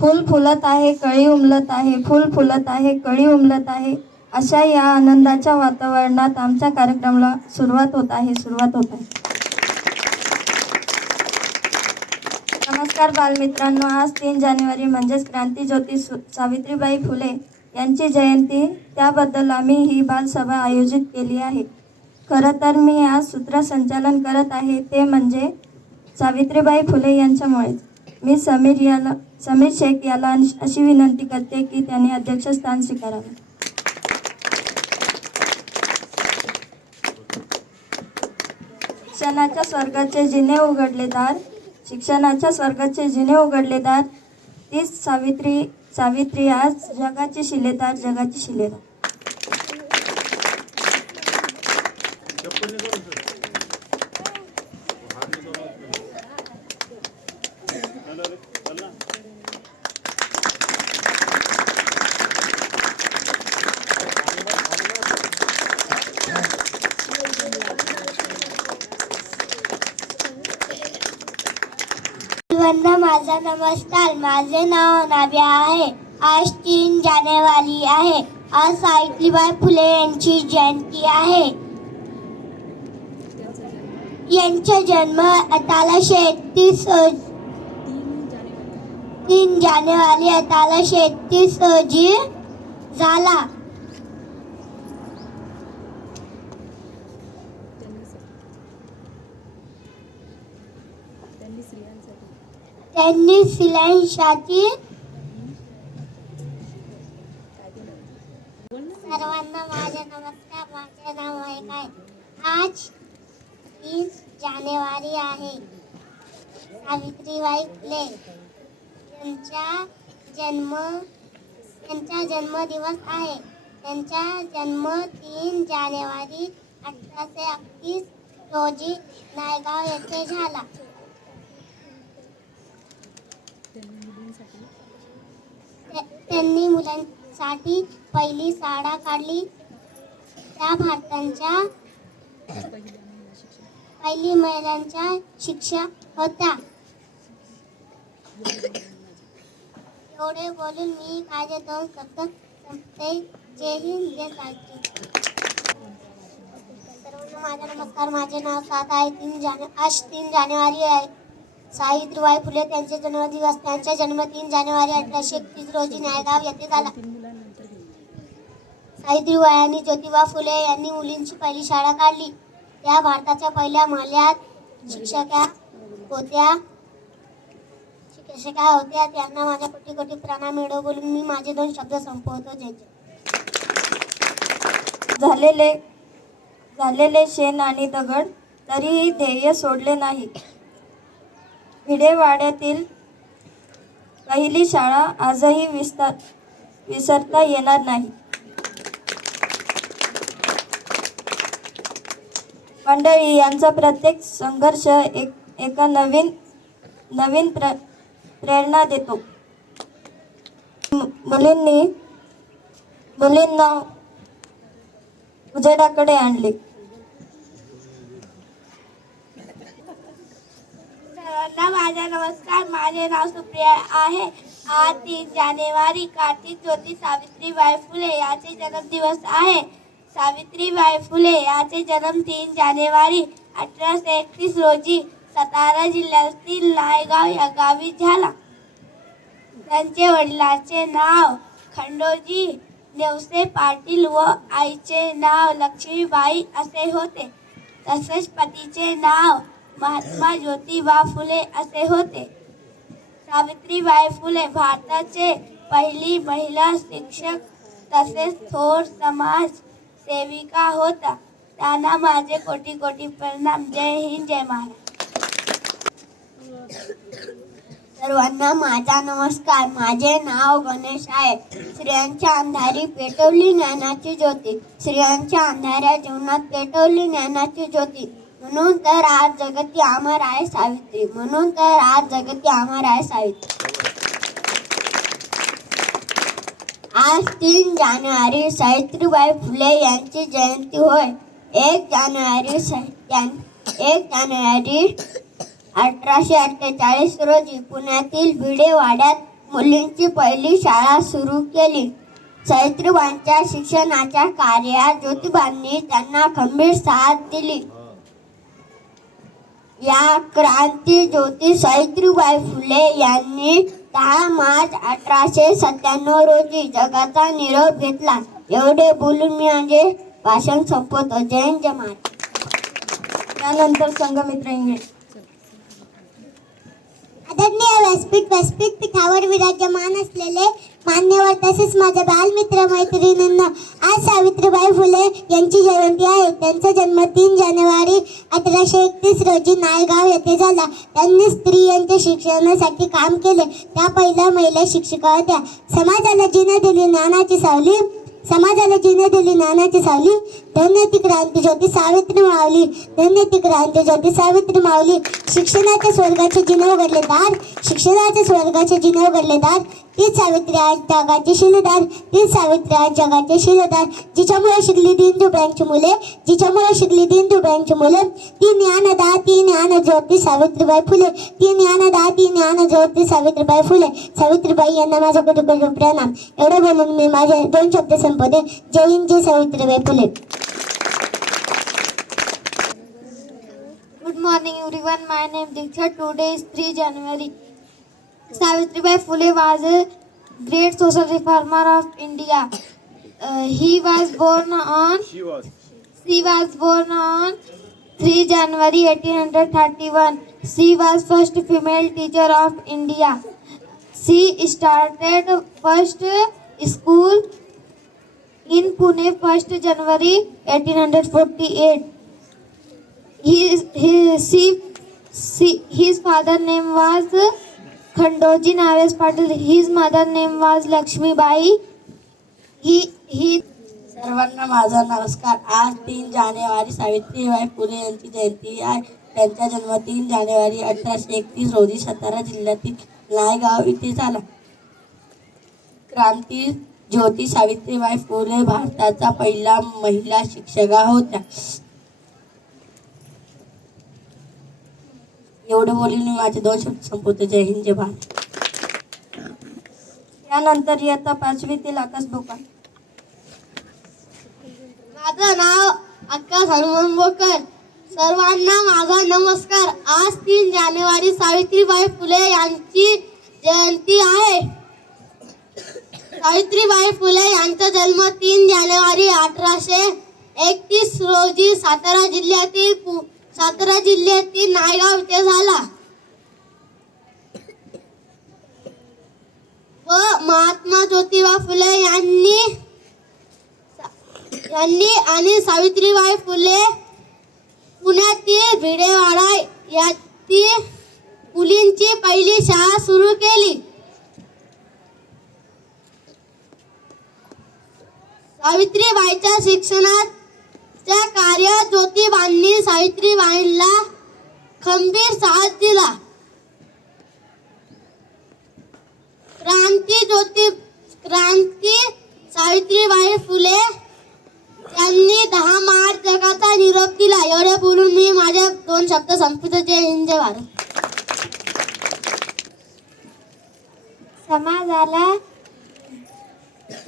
फूल फुलत आहे, कळी उमलत आहे, फूल फुलत आहे, कळी उमलत आहे. अशा या आनंदाच्या वातावरणात आमच्या कार्यक्रमाला सुरुवात होत आहे. नमस्कार बालमित्रांनो, आज 3 जानेवारी म्हणजेच क्रांतीज्योती सावित्रीबाई फुले यांची जयंती, त्याबद्दल आम्ही ही बालसभा आयोजित केली आहे. खरं तर मी आज सूत्रसंचालन करत आहे, ते म्हणजे सावित्रीबाई फुले यांच्यामुळेच. मी समीर शेख याला अशी विनंती करते की त्यांनी अध्यक्षस्थान स्वीकारावे. शिक्षणाच्या स्वर्गाचे जिने उघडलेदार तीच सावित्री आज जगाची शिलेदार. माझा नमस्कार. माझे नाव नाव्या आहे. आज 3 जानेवारी आहे. आज सावित्रीबाई फुले यांची जयंती आहे. यांचा जन्म 1831 3 जानेवारी 1831 रोजी झाला. त्यांनी स्त्रियांसाठी सर्वांना माझा नमस्कार. माझे नाव आहे. आज 3 जानेवारी आहे. सावित्रीबाई फुले यांचा जन्मदिवस आहे. त्यांचा जन्म 3 जानेवारी 1831 रोजी नायगाव येथे झाला. त्यांनी मुलांसाठी पहिली शाळा काढली. त्या भारताच्या पहिली महिलांच्या शिक्षा होत्या. एवढे बोलून मी माझे 2 शब्द संपते. जय हिंद, जय सावित्री. सर्वांना माझा नमस्कार. माझे नाव सात आहे. आज 3 जानेवारी आहे. सावित्रीबाई फुले त्यांचे जन्मदिवस. त्यांचा जन्म 3 जानेवारी 1831 रोजी नायगाव येथे झाला. सावित्रीबाई आणि ज्योतिबा फुले यांनी मुलींची पहिली शाळा काढली. त्या भारताच्या पहिल्या महिला शिक्षका होत्या. त्यांना माझ्या कोटी प्रणाम. एवढं बोलून मी माझे 2 शब्द संपवतो. जय जय. झालेले शेण आणि दगड तरीही ध्येय सोडले नाही. भिडेवाड्यातील पहिली शाळा आजही विसरता येणार नाही. मंडळी, यांचा प्रत्येक संघर्ष एका नवीन प्रेरणा देतो. मुलींना उजेडाकडे आणले. माझा नमस्कार. माझे नाव सुप्रिया आहे. आज 3 जानेवारी क्रांतीज्योती सावित्रीबाई फुले यांचे जन्मदिवस आहे. सावित्रीबाई फुले यांचे जन्म 3 जानेवारी 1831 रोजी सातारा जिल्ह्यातील नायगाव या गावी झाला. त्यांचे वडिलांचे नाव खंडोजी नेवसे पाटील व आईचे नाव लक्ष्मीबाई असे होते. तसेच पतीचे नाव महात्मा ज्योतिबा फुले असे होते. सावित्रीबाई फुले भारताचे पहिली महिला शिक्षक तसेच थोर समाज सेविका होता. त्यांना माझे कोटी प्रणाम. जय हिंद, जय महाराष्ट्र. सर्वांना माझा नमस्कार. माझे नाव गणेश आहे. स्त्रियांच्या अंधारी पेटवली ज्ञानाची ज्योती. स्त्रियांच्या अंधाऱ्या जीवनात पेटवली ज्ञानाची ज्योती. म्हणून तर आज जगती अमर आहे सावित्री. आज 3 जानेवारी सावित्रीबाई फुले यांची जयंती होय. 1 जानेवारी 1848 रोजी पुण्यातील भिडेवाड्यात मुलींची पहिली शाळा सुरू केली. सावित्रीबाईंच्या शिक्षणाच्या कार्यात ज्योतिबांनी त्यांना खंबीर साथ दिली. या क्रांती ज्योती सावित्रीबाई फुले यांनी 10 मार्च 1897 रोजी जगाचा निरोप घेतला. एवढे बोलून मी माझे भाषण संपवतो. जय हिंद जय महाराष्ट्र. त्यानंतर संघमित्र इंगळे. आदरणीय व्यासपीठ पीठावर विराजमान असलेले मान्यवर तसेच माझे बालमित्र मैत्रिणींना, आज सावित्रीबाई फुले यांची जयंती आहे. त्यांचा जन्म 3 जानेवारी 1831 रोजी नायगाव येथे झाला. त्यांनी स्त्रियांच्या शिक्षणासाठी काम केले. त्या पहिल्या महिला शिक्षिका होत्या. समाजाला जिने दिली ज्ञानाची सावली, समाजाला जिने दिली ज्ञानाची सावली. धन्य ती क्रांती ज्योती सावित्री माऊली, धन्य ती क्रांती ज्योती सावित्री माऊली. शिक्षणाच्या स्वर्गाचे जिने उघडले दार, शिक्षणाच्या स्वर्गाचे जिने उघडले दार. तीच सावित्री आज जगाचे शिलेदार, तीच सावित्री आज जगाचे शिलेदार. जिच्यामुळे शिकली दीनदुबळ्यांची मुले, जिच्यामुळे शिकली दीनदुबळ्यांची मुले. ती ज्ञानदा, ती ज्ञान ज्योती सावित्रीबाई फुले, ती ज्ञानदा, ती ज्ञान ज्योती सावित्रीबाई फुले. सावित्रीबाई यांना माझा कोटी कोटी प्रणाम. एवढं बोलून मी माझे 2 शब्द संपवते. जय हिंद, जय Savitribai Phule. Good morning everyone. My name is Diksha. Today is 3 January. Savitribai Phule was a great social reformer of India. She was born on 3 January 1831. She was first female teacher of India. She started first school in Pune 1st January 1848. His father name was Khandoji Naresh Patil. His mother name was Lakshmibai. सर्वांना माझा नमस्कार. आज 3 जानेवारी सावित्रीबाई फुले यांची जयंती आहे. त्यांचा जन्म 3 जानेवारी 1831 रोजी सातारा जिल्ह्यातील नायगाव येथे झाला. क्रांती ज्योती सावित्रीबाई फुले भारताचा पहिला महिला शिक्षिका होत्या. एवढं बोलून मी माझे 2 शब्द संपवतो. जय हिंद, जय भारत. त्यानंतर इयत्ता 5वीतील आकाश भोकाळ. माझं नाव आकाश हनुमान बोकर. सर्वांना माझा नमस्कार. आज 3 जानेवारी सावित्रीबाई फुले यांची जयंती आहे. सावित्रीबाई फुले यांचा जन्म 3 जानेवारी 1831 रोजी सातारा जिल्ह्यातील नायगाव येथे झाला व महात्मा ज्योतिबा फुले यांनी आणि सावित्रीबाई फुले पुण्यातील भिडेवाडा येथे मुलींची पहिली शाळा सुरू केली. सावित्रीबाईच्या शिक्षणाच्या कार्यात ज्योतिबांनी सावित्रीबाईंना खंबीर साथ दिला. क्रांती सावित्रीबाई फुले यांनी 10 मार्च जगाचा निरोप दिला. एवढे बोलून मी माझे 2 शब्द संपवतो. जय हिंद, जय भारत.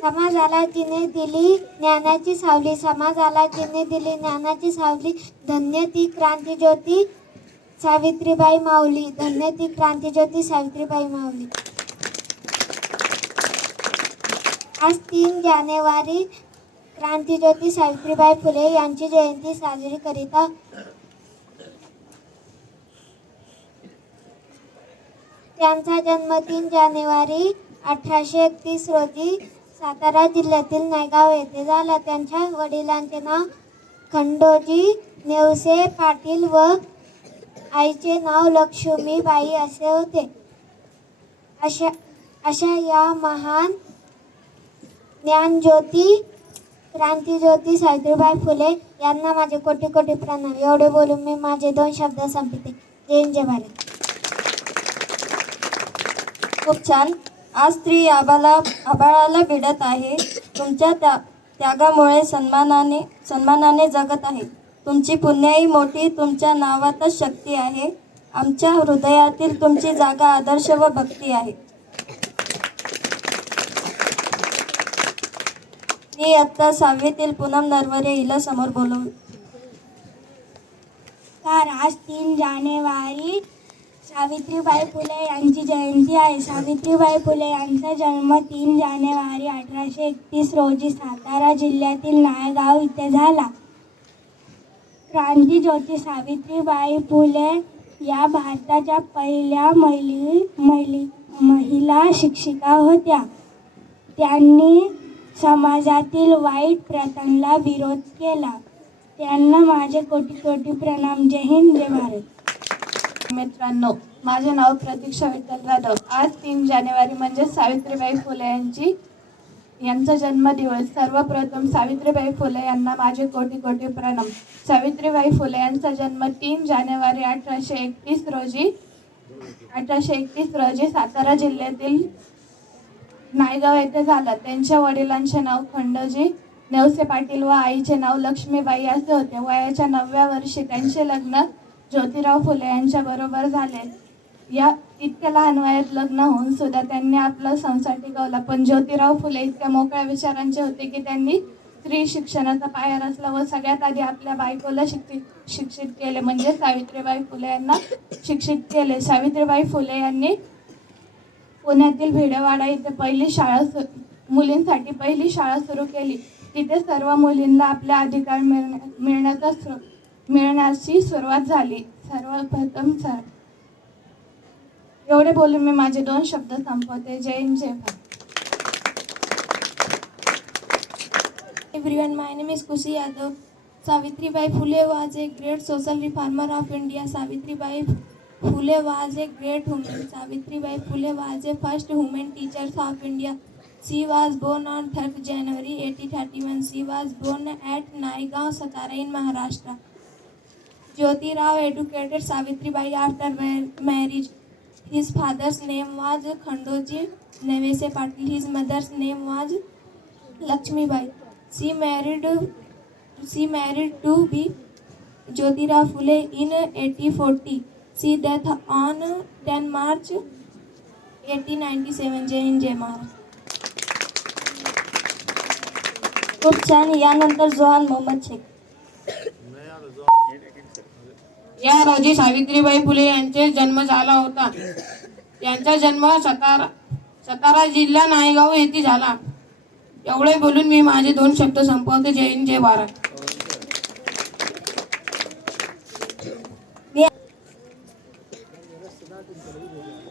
समाजाला जिने दिली ज्ञानाची सावली, समाजाला जिने दिली ज्ञानाची सावली. धन्य ती क्रांती ज्योती सावित्रीबाई माऊली, धन्य ती क्रांती ज्योती सावित्रीबाई माऊली. आज 3 जानेवारी क्रांती ज्योती सावित्रीबाई फुले यांची जयंती साजरी करीत आहोत. त्यांचा जन्म 3 जानेवारी 1831 रोजी सातारा जिल्ह्यातील नायगाव येथे झाला. त्यांच्या वडिलांचे नाव खंडोजी नेवसे पाटील व आईचे नाव लक्ष्मीबाई असे होते. अशा या महान ज्ञानज्योती क्रांतीज्योती सावित्रीबाई फुले यांना माझे कोटी कोटी प्रणाम. एवढे बोलून मी माझे 2 शब्द संपते. जय हिंद, जय भारत. खूप छान. आज स्त्री आबाळाला भिडत आहे. तुमच्या त्यागामुळे सन्मानाने जगत आहे. तुमची पुण्याई मोठी, तुमच्या नावातच शक्ती आहे. आमच्या हृदयातील तुमची जागा आदर्श व भक्ती आहे. मी इयत्ता 6वीतील पूनम नरवरे हिला समोर बोलवू. तर आज 3 जानेवारी सावित्रीबाई फुले यांची जयंती आहे. सावित्रीबाई फुले यांचा जन्म 3 जानेवारी 1831 रोजी सातारा जिल्ह्यातील नायगाव इथे झाला. क्रांतीज्योती सावित्रीबाई फुले या भारताच्या पहिल्या महिला शिक्षिका होत्या. त्यांनी समाजातील वाईट प्रथांना विरोध केला. त्यांना माझे कोटी कोटी प्रणाम. जय हिंद, जय भारत. मित्रांनो, माझे नाव प्रतीक्षा विठ्ठल जाधव. आज 3 जानेवारी म्हणजे सावित्रीबाई फुले यांचा जन्मदिवस. सर्वप्रथम सावित्रीबाई फुले यांना माझे कोटी कोटी प्रणाम. सावित्रीबाई फुले यांचा जन्म 3 जानेवारी 1831 रोजी सातारा जिल्ह्यातील नायगाव येथे झाला. त्यांच्या वडिलांचे नाव खंडोजी नेवसे पाटील व आईचे नाव लक्ष्मीबाई असे होते. वयाच्या 9व्या वर्षी त्यांचे लग्न ज्योतिराव फुले यांच्या बरोबर झाले. या इतक्या लहान वयात लग्न होऊन सुद्धा त्यांनी आपला संसार टिकवला. पण ज्योतिराव फुले इतक्या मोकळ्या विचारांचे होते की त्यांनी स्त्री शिक्षणाचा पाया रचला व सगळ्यात आधी आपल्या बायकोला शिक्षित केले, म्हणजे सावित्रीबाई फुले यांना शिक्षित केले. सावित्रीबाई फुले यांनी पुण्यातील भिडेवाडा इथे मुलींसाठी पहिली शाळा सुरू केली. तिथे सर्व मुलींना आपले अधिकार मिळण्याची सुरुवात झाली. सर्वप्रथम एवढे बोलून मी माझे 2 शब्द संपवते. जय हिंद, जय Bharat. Everyone, my name is Kushi Yadav. Savitribai Phule was a great social reformer of India. Savitribai Phule was a great woman. Savitribai Phule was the first woman teacher of India. She was born on 3rd January 1831. She was born at Naigaon, Satara in Maharashtra. Jyoti Rao educated Savitribai after marriage. His father's name was Khandoji Nevese Patil. His mother's name was Lakshmibai. She married to be Jyotirao Phule in 1840. She died on 10 March 1897. जय हिंद, जय महाराष्ट्र. खूप छान. यानंतर Johan Mohammed Shaikh. या रोजी सावित्रीबाई फुले यांचे जन्म झाला होता. यांचा जन्म सातारा जिल्हा नायगाव येथे झाला. एवढे बोलून मी माझे 2 शब्द संपवते. जय हिंद, जय भारत.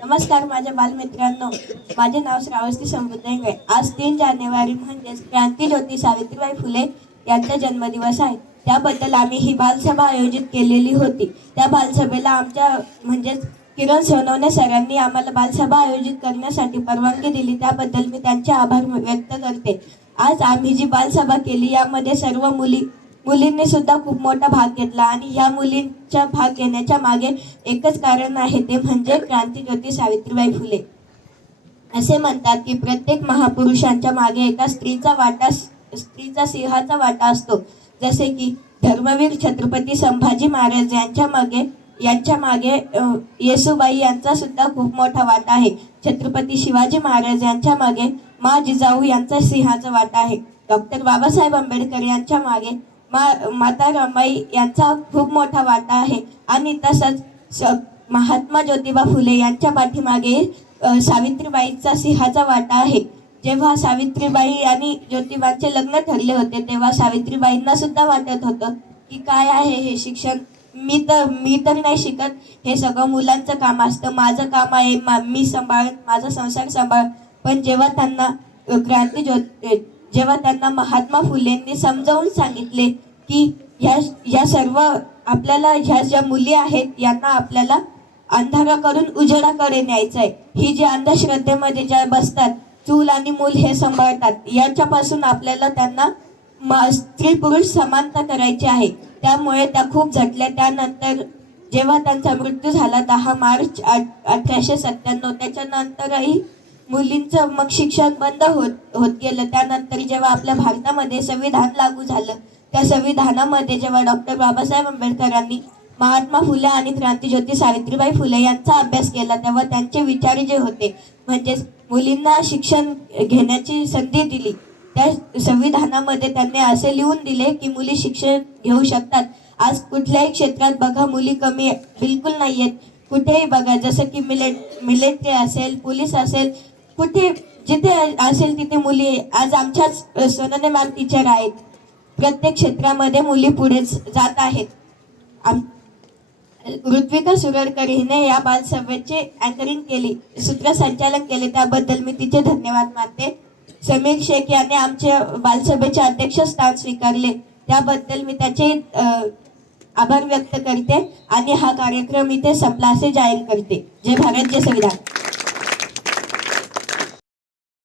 नमस्कार माझ्या बालमित्रांनो, माझे नाव श्रावस्ती संबुद्ध. आज 3 जानेवारी म्हणजेच क्रांतीज्योती सावित्रीबाई फुले यांचा जन्मदिवस आहे. त्याबद्दल आम्ही ही बालसभा आयोजित केलेली होती. त्या बालसभेला आमच्या म्हणजेच किरण सोनवणे सरांनी आम्हाला बालसभा आयोजित करण्यासाठी परवानगी दिली. त्याबद्दल मी त्यांचे आभार व्यक्त करते. आज आम्ही जी बालसभा केली यामध्ये सर्व मुलींनी सुद्धा खूप मोठा भाग घेतला आणि ह्या मुलींच्या भाग घेण्याच्या मागे एकच कारण आहे, ते म्हणजे क्रांतीज्योती सावित्रीबाई फुले. असे म्हणतात की प्रत्येक महापुरुषांच्या मागे एका स्त्रीचा सिंहाचा वाटा असतो. जसे की धर्मवीर छत्रपती संभाजी महाराज यांच्या मागे येसुबाई यांचा सुद्धा खूप मोठा वाटा आहे. छत्रपती शिवाजी महाराज यांच्या मागे मा जिजाऊ यांचा सिंहाचा वाटा आहे. डॉक्टर बाबासाहेब आंबेडकर यांच्या मागे माता रमाई यांचा खूप मोठा वाटा आहे. आणि तसंच महात्मा ज्योतिबा फुले यांच्या पाठीमागे सावित्रीबाईंचा सिंहाचा वाटा आहे. जेव्हा सावित्रीबाई आणि ज्योतिबांचे लग्न ठरले होते तेव्हा सावित्रीबाईंना सुद्धा वाटत होतं की काय आहे हे शिक्षण, मी तर नाही शिकत, हे सगळं मुलांचं काम असतं, माझं काम आहे मी सांभाळ, माझा संसार सांभाळ. पण जेव्हा त्यांना महात्मा फुलेंनी समजावून सांगितले की ह्या सर्व आपल्याला ह्या ज्या मुली आहेत यांना आपल्याला अंधाराकडून उजेडाकडे न्यायचं आहे, ही जी अंधश्रद्धेमध्ये ज्या बसतात, चूल आणि मूल हे सांभाळतात, यांच्यापासून आपल्याला त्यांना स्त्री पुरुष समानता करायची आहे. त्यामुळे त्या खूप झटल्या. त्यानंतर जेव्हा त्यांचा मृत्यू झाला 10 मार्च 1897, त्याच्यानंतरही मुलींचं मग शिक्षण बंद होत गेलं. त्यानंतर जेव्हा आपल्या भारतामध्ये संविधान लागू झालं, त्या संविधानामध्ये जेव्हा डॉक्टर बाबासाहेब आंबेडकरांनी महात्मा फुले आणि क्रांतीज्योती सावित्रीबाई फुले यांचा अभ्यास केला, तेव्हा त्यांचे विचार जे होते म्हणजेच मुलींना शिक्षण घेण्याची संधी दिली, त्या संविधानामध्ये त्यांनी असे लिहून दिले की मुली शिक्षण घेऊ शकतात. आज कुठल्याही क्षेत्रात बघा मुली कमी बिलकुल नाही आहेत. कुठेही बघा, जसं की मिलिटरी असेल, पोलीस असेल, कुठे जिथे असेल तिथे मुली. आज आमच्याच सोनने मॅम टीचर आहेत. प्रत्येक क्षेत्रामध्ये मुली पुढे जात आहेत. ऋत्विका सुरडकर हिने या बालसभेचे अँकरिंग केली, सूत्रसंचालन केले, त्याबद्दल मी तिचे धन्यवाद मानते. समीर शेख याने आमच्या बालसभेचे अध्यक्षस्थान स्वीकारले, त्याबद्दल मी त्याचे आभार व्यक्त करते आणि हा कार्यक्रम इथे संपला असे जाहीर करते. जय भारत, जय संविधान.